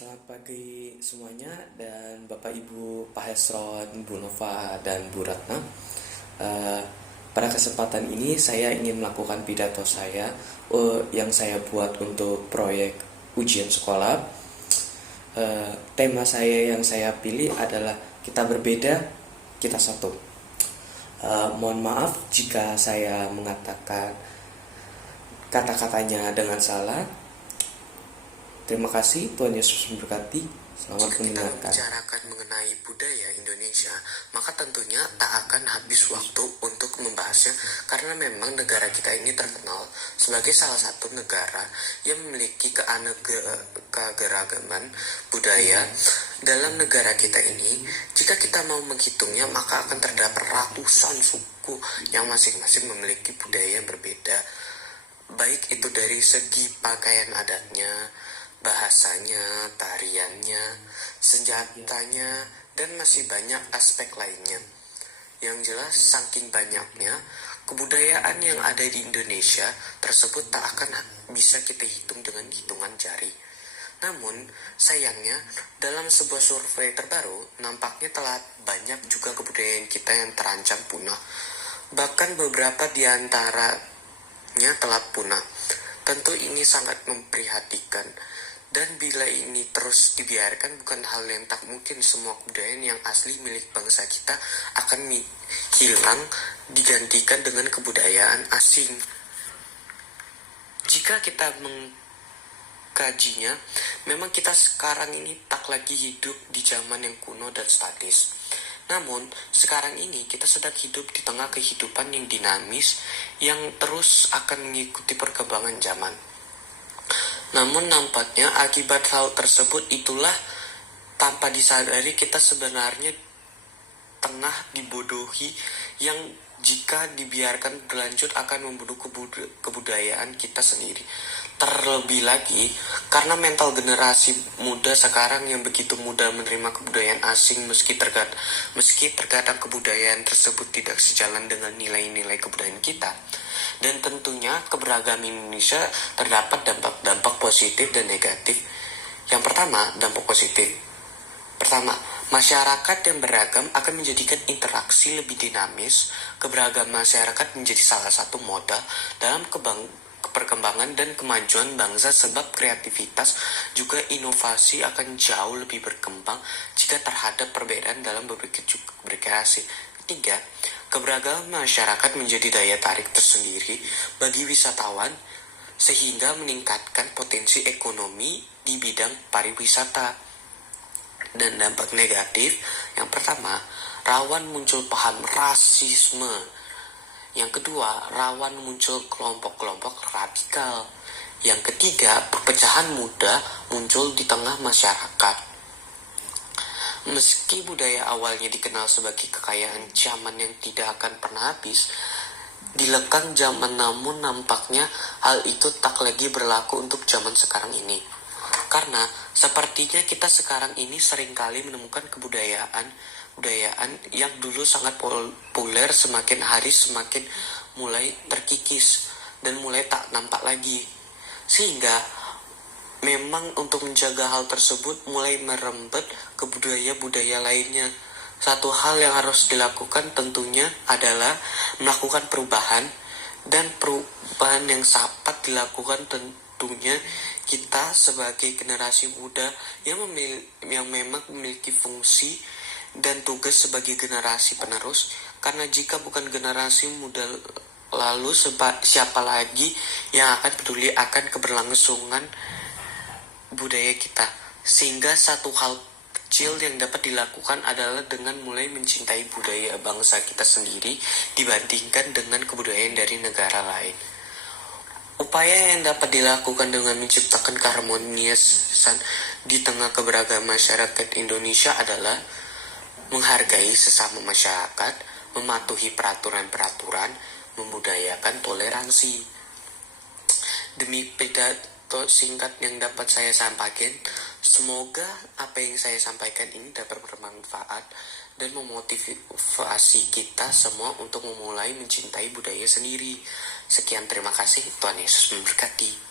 Selamat pagi semuanya dan Bapak Ibu Pak Hesron, Bu Nova dan Bu Ratna. Eh, Pada kesempatan ini saya ingin melakukan pidato saya yang saya buat untuk proyek ujian sekolah. Tema saya yang saya pilih adalah kita berbeda, kita satu. Mohon maaf jika saya mengatakan kata-katanya dengan salah. Terima kasih, Tuhan Yesus memberkati. Selamat Jika kita mendengarkan. membicarakan mengenai budaya Indonesia, maka tentunya tak akan habis waktu untuk membahasnya karena memang negara kita ini terkenal sebagai salah satu negara yang memiliki keanekaragaman budaya. Dalam negara kita ini, jika kita mau menghitungnya, maka akan terdapat ratusan suku yang masing-masing memiliki budaya yang berbeda, baik itu dari segi pakaian adatnya, bahasanya, tariannya, senjatanya, dan masih banyak aspek lainnya. Yang jelas, saking banyaknya, kebudayaan yang ada di Indonesia tersebut tak akan bisa kita hitung dengan hitungan jari. Namun, sayangnya, dalam sebuah survei terbaru, nampaknya telah banyak juga kebudayaan kita yang terancam punah. Bahkan beberapa di antaranya telah punah. Tentu ini sangat memprihatinkan. Dan bila ini terus dibiarkan, bukan hal yang tak mungkin semua kebudayaan yang asli milik bangsa kita akan hilang digantikan dengan kebudayaan asing. Jika kita mengkajinya, memang kita sekarang ini tak lagi hidup di zaman yang kuno dan statis. Namun, sekarang ini kita sedang hidup di tengah kehidupan yang dinamis yang terus akan mengikuti perkembangan zaman. Namun nampaknya akibat hal tersebut itulah tanpa disadari kita sebenarnya tengah dibodohi yang jika dibiarkan berlanjut akan membunuh kebudayaan kita sendiri. Terlebih lagi karena mental generasi muda sekarang yang begitu mudah menerima kebudayaan asing meski terkadang kebudayaan tersebut tidak sejalan dengan nilai-nilai kebudayaan kita. Dan tentunya keberagaman Indonesia terdapat dampak positif dan negatif. Yang pertama, dampak positif. Pertama, masyarakat yang beragam akan menjadikan interaksi lebih dinamis. Keberagaman masyarakat menjadi salah satu modal dalam perkembangan dan kemajuan bangsa sebab kreativitas juga inovasi akan jauh lebih berkembang jika terhadap perbedaan dalam berkreasi. Ketiga, keberagaman masyarakat menjadi daya tarik tersendiri bagi wisatawan sehingga meningkatkan potensi ekonomi di bidang pariwisata. Dan dampak negatif, yang pertama, rawan muncul paham rasisme. Yang kedua, rawan muncul kelompok-kelompok radikal. Yang ketiga, perpecahan mudah muncul di tengah masyarakat. Meski budaya awalnya dikenal sebagai kekayaan zaman yang tidak akan pernah habis, di lekang zaman namun nampaknya hal itu tak lagi berlaku untuk zaman sekarang ini. Karena sepertinya kita sekarang ini seringkali menemukan kebudayaan yang dulu sangat populer semakin hari semakin mulai terkikis dan mulai tak nampak lagi. Sehingga memang untuk menjaga hal tersebut mulai merembet ke budaya-budaya lainnya. Satu hal yang harus dilakukan tentunya adalah melakukan perubahan, dan perubahan yang dapat dilakukan tentunya kita sebagai generasi muda yang memang memiliki fungsi dan tugas sebagai generasi penerus. Karena jika bukan generasi muda lalu siapa lagi yang akan peduli akan keberlangsungan budaya kita. Sehingga satu hal kecil yang dapat dilakukan adalah dengan mulai mencintai budaya bangsa kita sendiri dibandingkan dengan kebudayaan dari negara lain. Upaya yang dapat dilakukan dengan menciptakan keharmonisan di tengah keberagaman masyarakat Indonesia adalah menghargai sesama masyarakat, mematuhi peraturan-peraturan, membudayakan toleransi. Demi pidato singkat yang dapat saya sampaikan, semoga apa yang saya sampaikan ini dapat bermanfaat dan memotivasi kita semua untuk memulai mencintai budaya sendiri. Sekian, terima kasih. Tuhan Yesus memberkati.